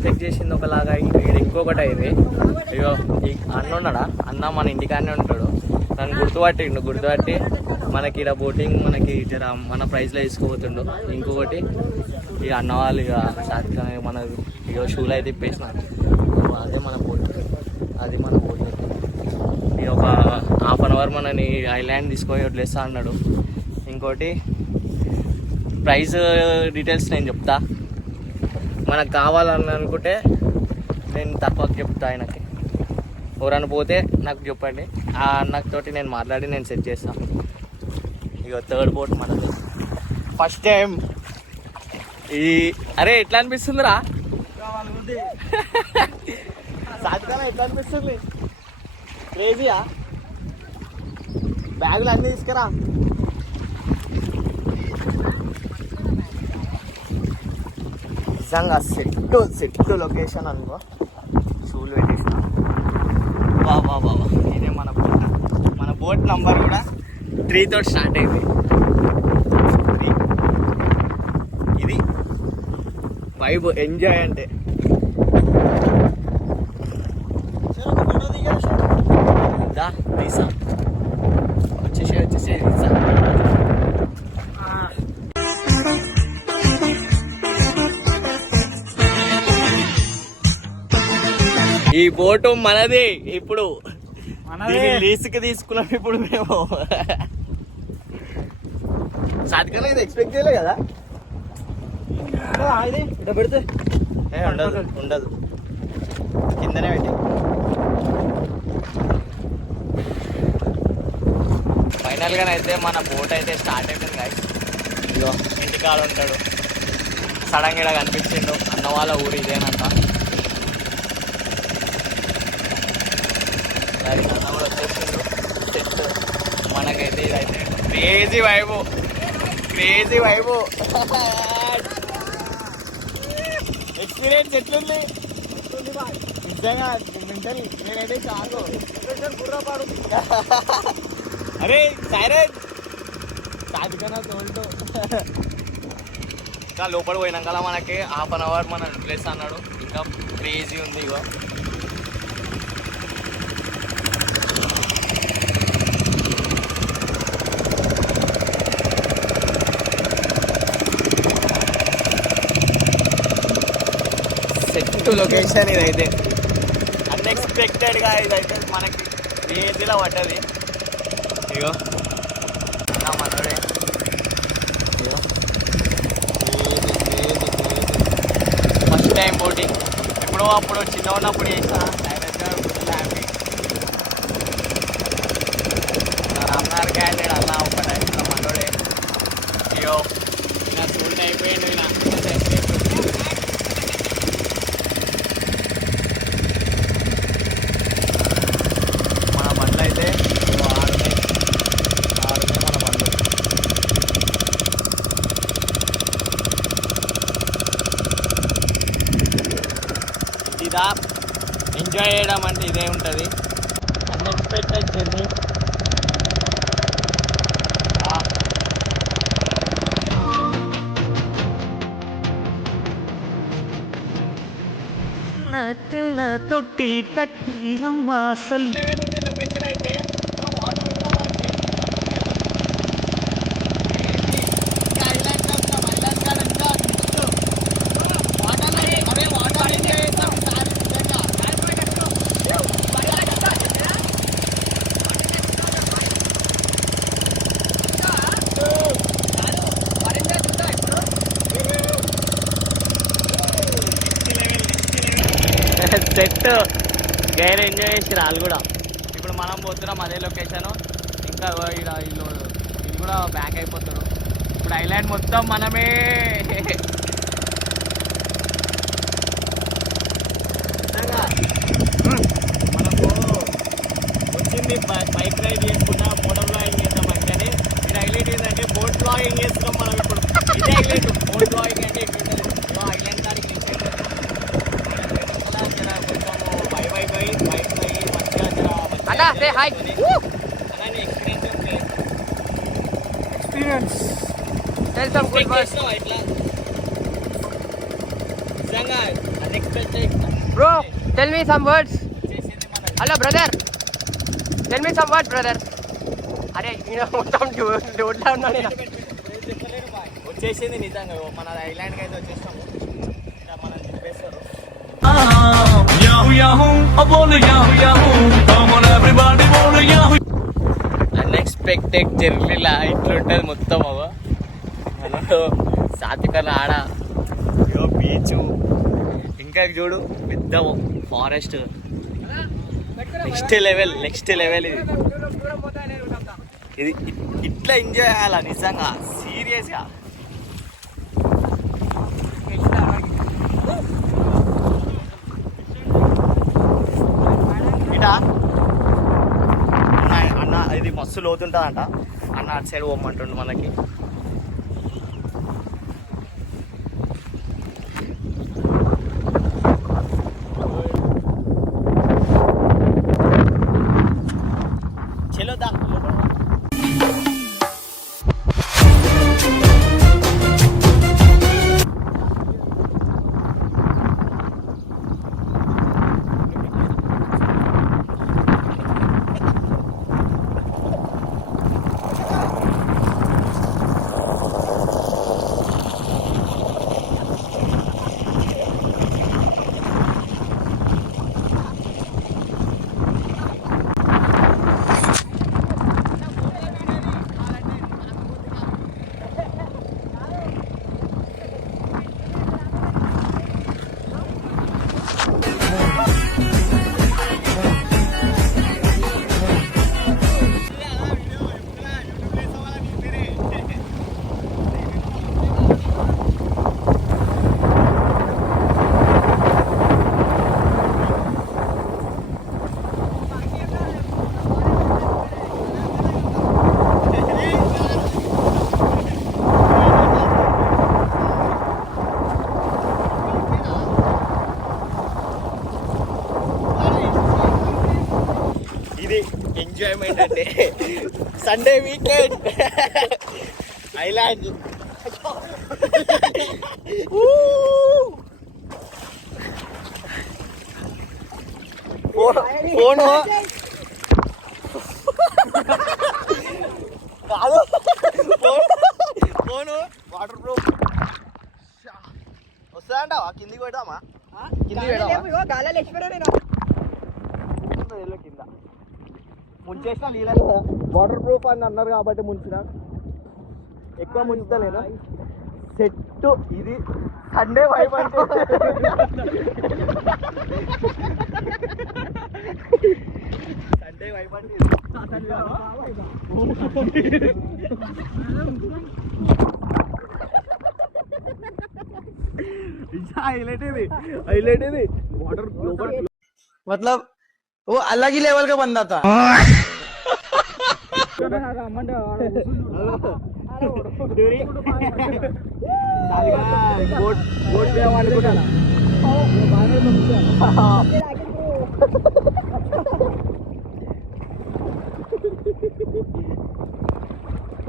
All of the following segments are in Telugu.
ఎక్స్పెక్ట్ చేసింది ఒకలాగా ఇక్కడ ఇంకొకటి అయింది. ఇగో ఈ అన్న ఉన్నాడా, అన్న మన ఇంటికానే ఉంటాడు, నన్ను గుర్తుపట్టి మనకి ఇక్కడ బోటింగ్ మనకి జర మన ప్రైస్లో తీసుకోబోతుండు. ఇంకొకటి ఇక అన్న వాళ్ళు ఇక సాత్కానే మన ఇక షూలు అయితే ఇప్పేసినారు. అదే మన బోట్, అది మన బోట్. ఇక ఒక హాఫ్ అన్ అవర్ మనని ఐలాండ్ తీసుకొని వదిలేస్తా అన్నాడు. ఇంకోటి ప్రైస్ డీటెయిల్స్ నేను చెప్తా, మనకు కావాలని అనుకుంటే నేను తక్కువకి చెప్తా ఆయనకి. ఎవరైనా పోతే నాకు చెప్పండి, ఆ అన్నతోటి నేను మాట్లాడి నేను సెట్ చేస్తాను. ఇక థర్డ్ బోట్ మనది, ఫస్ట్ టైం ఈ అరే ఎట్లా అనిపిస్తుందిరా సాధికానా, ఎట్లా అనిపిస్తుంది? క్రేజీయా? బ్యాగులు అన్నీ తీసుకురా. నిజంగా సెట్ లొకేషన్ అనుకో, షూలు పెట్టేసిన. బాబా ఇదే మన బోట్ నంబర్ కూడా 3 తోటి స్టార్ట్ అయింది. ఇది వైబ్, ఎంజాయ్ అంటే. వచ్చేసే ఈ బోటు మనది. ఇప్పుడు లీజుకి తీసుకున్నాం. ఇప్పుడు మేము సాధికనే ఇది ఎక్స్పెక్ట్ చేయలే కదా. ఇది ఇక్కడ పెడితే ఉండదు కిందనే పెట్టి. ఫైనల్గానైతే మన బోట్ అయితే స్టార్ట్ అయిపోయింది గాయ్స్. ఇదిగో ఇంటికాడ ఉంటాడు, సడన్గా ఇలా కనిపించిండు. అన్న వాళ్ళ ఊరు ఇదేనంట. అన్న కూడా వచ్చేసిండు. సెట్ మనకైతే ఇదైతే క్రేజీ వైబు. ఎక్స్పీరియన్స్ ఎట్లుంది నిజంగా? వింటని నేనైతే చాలు గుర్రపాడు. అరే సైరన్ సాధికనా తోల్టు. ఇంకా లోపల పోయినాక మనకి హాఫ్ అన్ అవర్ మన ప్లేస్ అన్నాడు. ఇంకా క్రేజీ ఉంది. ఇగో సెట్ లొకేషన్ ఇదైతే, అన్ఎక్స్పెక్టెడ్గా ఇదైతే మనకి క్రేజీలా పడ్డది. ఇగో నా మనోడే. ఇగో ఫస్ట్ టైం బోటింగ్. ఎప్పుడో అప్పుడు చిన్న ఉన్నప్పుడు చేసిన డైరెక్ట్గా హ్యాపీ. రామ్నార్ క్యాండిడేట్ అలా ఒక టైం నా మనోడే. అయ్యో నా సూట్ అయిపోయింది. మన బండ్లు అయితే ఆరున్నాయి మన బండ్లు. ఇదా ఎంజాయ్ చేయడం అంటే ఇదే ఉంటుంది. Unexpected journey. తొట్టి తట్టి అసలు సెట్ గైర్ ఎంజాయ్ చేసి వాళ్ళు కూడా. ఇప్పుడు మనం పోతున్నాం అదే లొకేషన్. ఇంకా వీళ్ళు కూడా బ్యాక్ అయిపోతారు. ఇప్పుడు ఐలాండ్ మొత్తం మనమే. మనకు వచ్చింది బైక్ రైడ్ చేసుకుంటా, మోటార్ బ్లాగింగ్ చేద్దామని. కానీ మీరు హైలైట్ ఏంటంటే బోట్ బ్లాగింగ్ చేస్తున్నాం మనం ఇప్పుడు. ఇదే హైలైట్. బోట్ బ్లాగింగ్ అంటే ఇక్కడ ఐలాండ్ కాడికి నిజంగా bro tell me some words. Hello brother, tell me some words brother. అరే ఈయన మొత్తం రోడ్లో ఉన్నాడు. వచ్చేసింది నిజంగా మన ఐలాండ్కి అయితే వచ్చేసాము. మనం చెప్పేస్తారు అన్ఎక్స్పెక్టెడ్ జర్నీలా ఇట్లుంటుంది మొత్తం. మనలో సాత్వికల ఆడ బీచ్, ఇంకా చూడు పెద్ద ఫారెస్ట్. నెక్స్ట్ లెవెల్ ఇది ఇట్లా ఎంజాయ్ చేయాలా నిజంగా సీరియస్గా. ఇటా అన్న ఇది మస్తు లోతుంటుందంట. అన్న అటు సైడ్ పోమంటుండు మనకి. ఎంజాయ్మెంట్ అంటే సండే వీకెండ్ ఐలాండ్. ఫోను కాదు, ఫోను వాటర్ ప్రూఫ్ వస్తుందంటావా? కిందికి పెడదామా? కిందికి కింద ముంచేసిన నీళ్ళ వాటర్ ప్రూఫ్ అని అన్నారు కాబట్టి ముంచిన. ఎక్కువ ముంచుతలేను. సెట్ ఇది సండే వైబ్ అంటే. సండే వైబ్ అంటే हाईलाइट है वाटर मतलब वो अलग ही लेवल का बंदा था.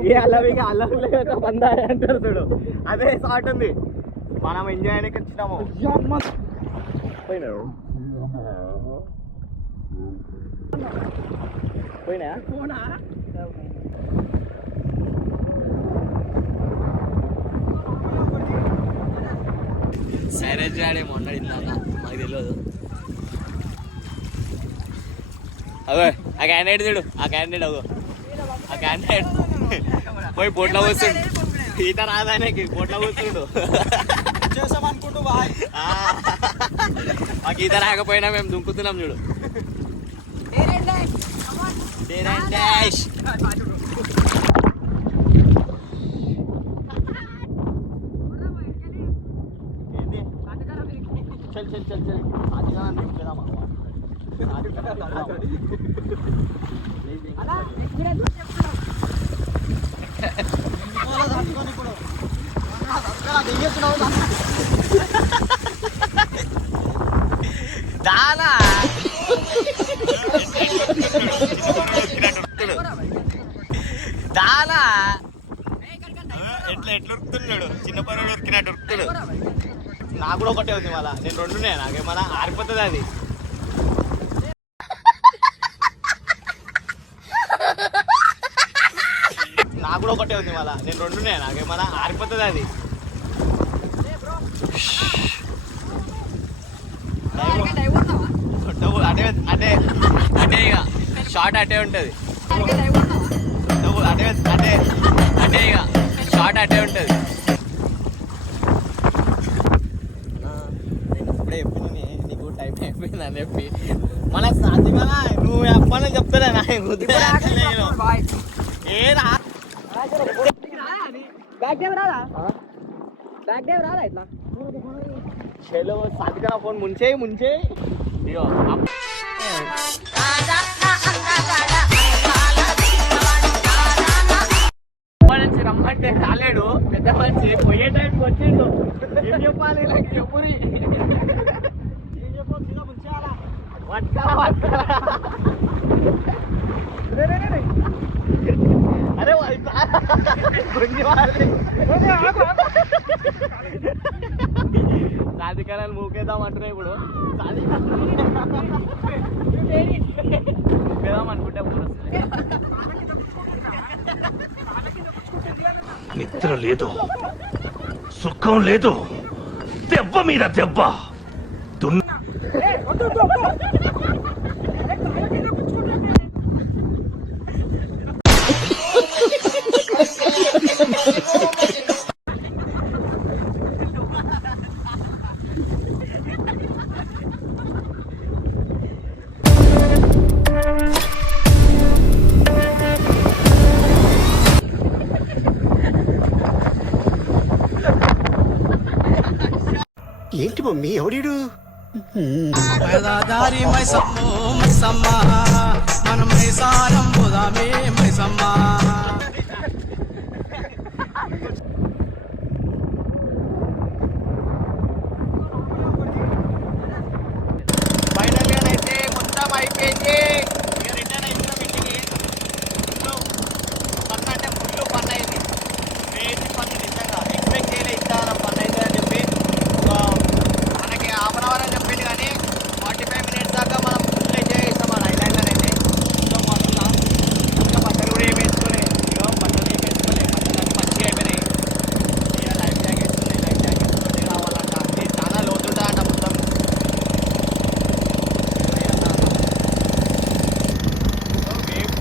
ये अलग का बंदा है अंदर చూడు అదే షాట్ ఉంది మనం ఎంజాయ్ చేయడానికి వచ్చినాము పోయినా సైరేజ్ ఆడే మొన్నడు ఇందాక మాకు తెలియదు అదే ఆ క్యాండిడేట్ చూడు ఆ క్యాండిడేట్ అగో ఆ క్యాండిడేట్ పోయి బోట్లో వస్తుండు ఈత రాదానికి బోట్లో వస్తుండు చేసామనుకుంటూ మాకు ఈత రాకపోయినా మేము దుంకుతున్నాం చూడు चल चल चल चल आज का निकला मामा అలా ఇక్కడే చెప్తున్నా ఓలా దాటుకొని కూడా అక్కడ దిగేస్తున్నావు దానా దానా ఎట్లా ఉరుకుతున్నాడు చిన్న పరుడు ఉరికినట్టు ఉరుకుతాడు నాకు కూడా ఒకటే ఉంది మళ్ళా. నేను రెండునే నాకేమన్నా ఆరిపోతుంది అది. నాకు కూడా ఒకటే ఉంది మళ్ళా. నేను రెండునే నాకేమన్నా ఆరిపోతుంది అది. అటే అటే అటే ఇక షార్ట్ అటే ఉంటుంది. అటే అటే అటే ఇక షార్ట్ అటే ఉంటుంది. నేను ఇప్పుడే చెప్పిన నీకు టైం అయిపోయింది అని చెప్పి మన సాధ్యమా నువ్వు చెప్పాలని చెప్తానే నా నేను ఏ రా చలో సాధిక ఫోన్ ముంచే ఇగో నుంచి రమ్మంటే రాలేడు పెద్ద మనిషి. పోయే టైంకి వచ్చిండు. ఏం చెప్పాలి చెప్పురి. అరే సాధికారాలు మూకేద్దాం అంటున్నాయి ఇప్పుడు. మూకేద్దాం అనుకుంటే నిద్ర లేదు, సుఖం లేదు, దెబ్బ మీద దెబ్బ. ఏంటి మమ్మీ ఎవడీడు? దారి మైసమ్మో మైసమ్మ మనం మైసారం పోదామే మైసమ్మ. ఫైనల్గా అయితే మొత్తం అయిపోయింది. రిటర్న్ అయిపోయిన ఇంటికి. పన్ను అంటే ఫుల్ పన్ను అయింది. వేసి పన్ను నిజంగా ఎక్స్పెక్ట్ చేయలే ఇస్తాను పన్ను అయితే అని చెప్పి. మనకి హాఫ్ అన్ అవర్ అని చెప్పింది కానీ 45 minutes దాకా మనం ఫుల్ ఎంజాయ్ చేస్తాం మన ఐలాండ్లో అయితే. సో మళ్ళీ ఇంకా బట్టలు కూడా ఏం వేసుకోలే. బట్టలు ఏం వేసుకోలే. బట్టలు అన్నీ మంచిగా అయిపోయినాయి. ఇక లైఫ్ జాకెట్స్ ఉన్నాయి. లైఫ్ జాకెట్స్ తోటి రావాలంట. అది చాలా లోతుంటా అంట మొత్తం.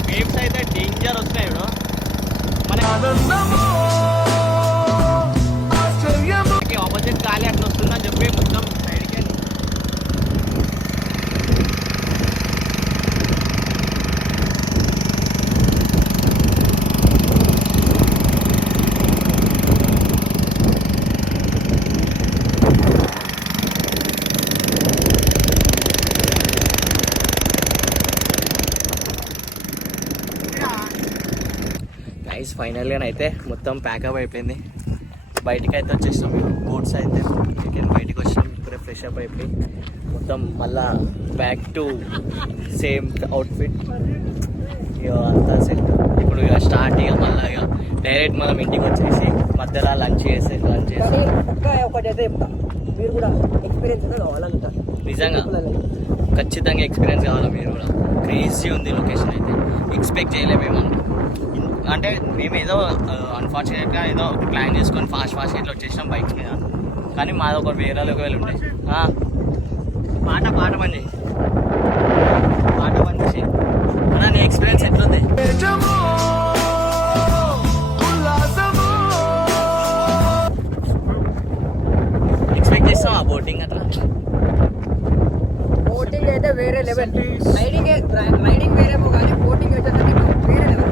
వేవ్స్ అయితే డేంజర్ వస్తున్నాయి ఇప్పుడు. మనకి ఆపోజిట్ గాలి అట్లా వస్తుందని చెప్పి మొత్తం సైడ్కి వెళ్ళి నైస్. ఫైనల్గా అయితే మొత్తం ప్యాకప్ అయిపోయింది. బయటికి అయితే వచ్చేసినాం. బోట్స్ అయితే బయటికి వచ్చినాం. ఇప్పుడే ఫ్రెష్ అప్ అయిపోయి మొత్తం మళ్ళా బ్యాక్ టు సేమ్ అవుట్ఫిట్. ఇక అంతా సెట్. ఇప్పుడు ఇక స్టార్ట్. ఇక మళ్ళీ ఇక డైరెక్ట్ మనం ఇంటికి వచ్చేసి మధ్యలో లంచ్ చేసి ఒకటైతే చెప్తా, మీరు కూడా ఎక్స్పీరియన్స్ కావాలంట. నిజంగా ఖచ్చితంగా ఎక్స్పీరియన్స్ కావాలి మీరు కూడా. క్రేజీ ఉంది లొకేషన్ అయితే. ఎక్స్పెక్ట్ చేయలేము మేము. అంటే మేము ఏదో అన్ఫార్చునేట్గా ఏదో ప్లాన్ చేసుకొని ఫాస్ట్ ఇట్లా వచ్చేసినాం బైక్స్ మీద. కానీ మాది ఒక వేరే లెవెల్ ఉండే. పాట మంది అన్న నీ ఎక్స్పీరియన్స్ ఎట్లుంది? ఎక్స్పెక్ట్ చేస్తాం ఆ బోటింగ్ అట్లా. బోటింగ్ అయితే వేరే లెవెల్. రైడింగ్ వేరేమో కానీ బోటింగ్ వచ్చేసరికి వేరే లెవెల్.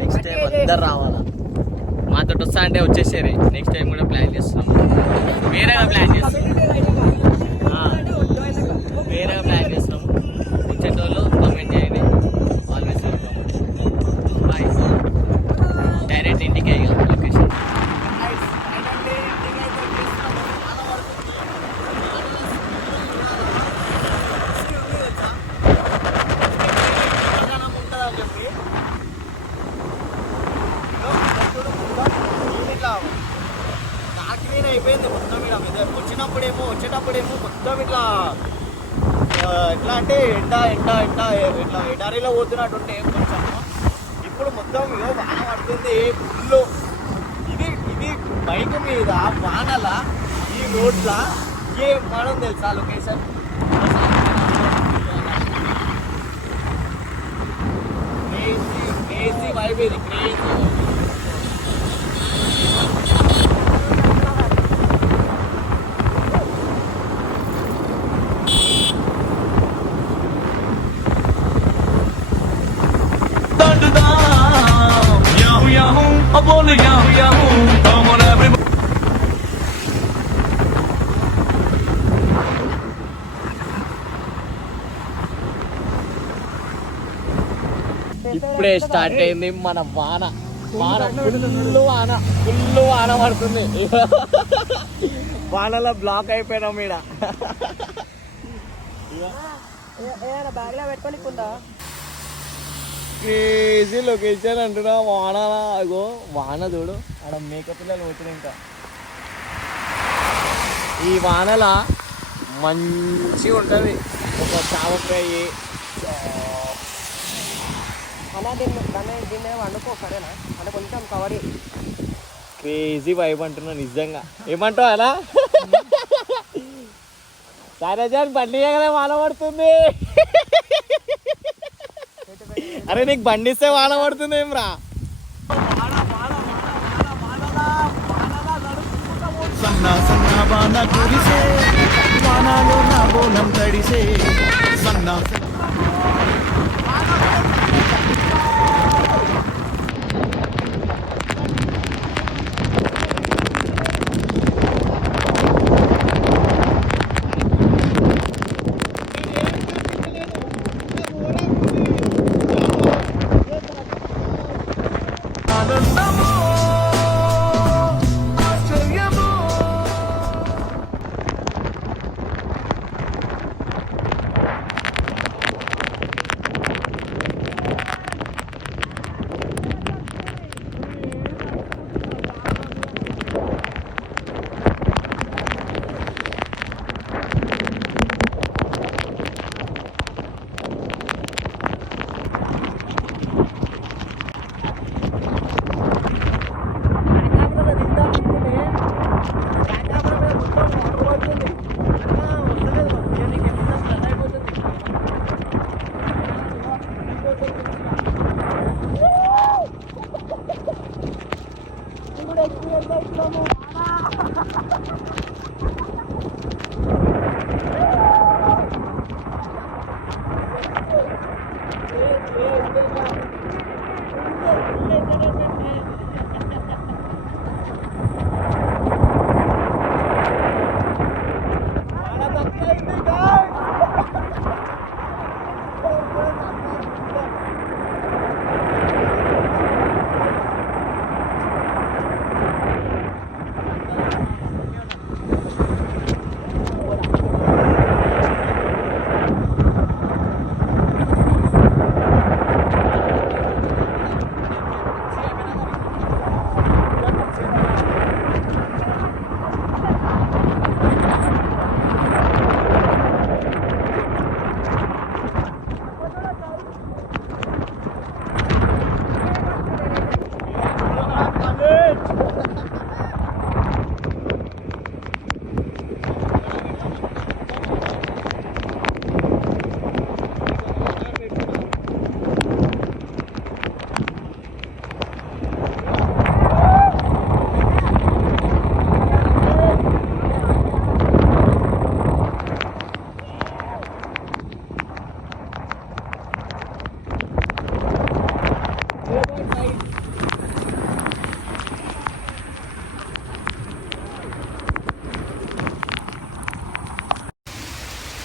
నెక్స్ట్ టైం అందరు రావాలా. మాతో వస్తా అంటే వచ్చేసేది. నెక్స్ట్ టైం కూడా ప్లాన్ చేస్తున్నాం. వేరేగా ప్లాన్ చేస్తున్నాం. వచ్చేటోళ్ళు కామెంట్ చేయండి. Always welcome. బాయ్. డైరెక్ట్ ఇంటికే ఇక లొకేషన్. వచ్చేటప్పుడేమో మొత్తం ఇట్లా ఎట్లా అంటే ఎండ ఇట్లా ఎడారిలో పోతున్నట్టుంటే కొంచెం. ఇప్పుడు మొత్తం వాన పడుతుంది ఫుల్. ఇది బైక్ మీద వానల ఈ రోడ్ల మనం తెలుసా లొకేషన్. క్రేజీ వైబ్ ఇది, క్రేజీ. ఇప్పుడే స్టార్ట్ అయింది మన వాన. ఫుల్ వాన పడుతుంది. వానలో బ్లాక్ అయిపోయినాం ఈడ. క్రేజీ లొకేషన్ అంటున్నా. వాన అగో వాన చూడు, ఆడ మేక పిల్లలు పోతున్నాయి. ఇంకా ఈ వానల మంచిగా ఉంటుంది. ఒక చావ ఫ్రై అలా దీన్ని వండుకో సరేనా, అంటే కొంచెం కవర్. క్రేజీ వైబ్ అంటున్నా నిజంగా. ఏమంటావు అలా? సరే జాన్ బండి కదా వాన పడుతుంది. అరే నీకు బండి ఇస్తే వాన పడుతుంది ఏమ్రా? సన్నా సన్నా వాన కురిసే వానలో నా బోనం తడిసే సన్నా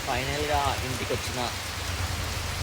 ఫైనల్గా ఇంటికి వచ్చిన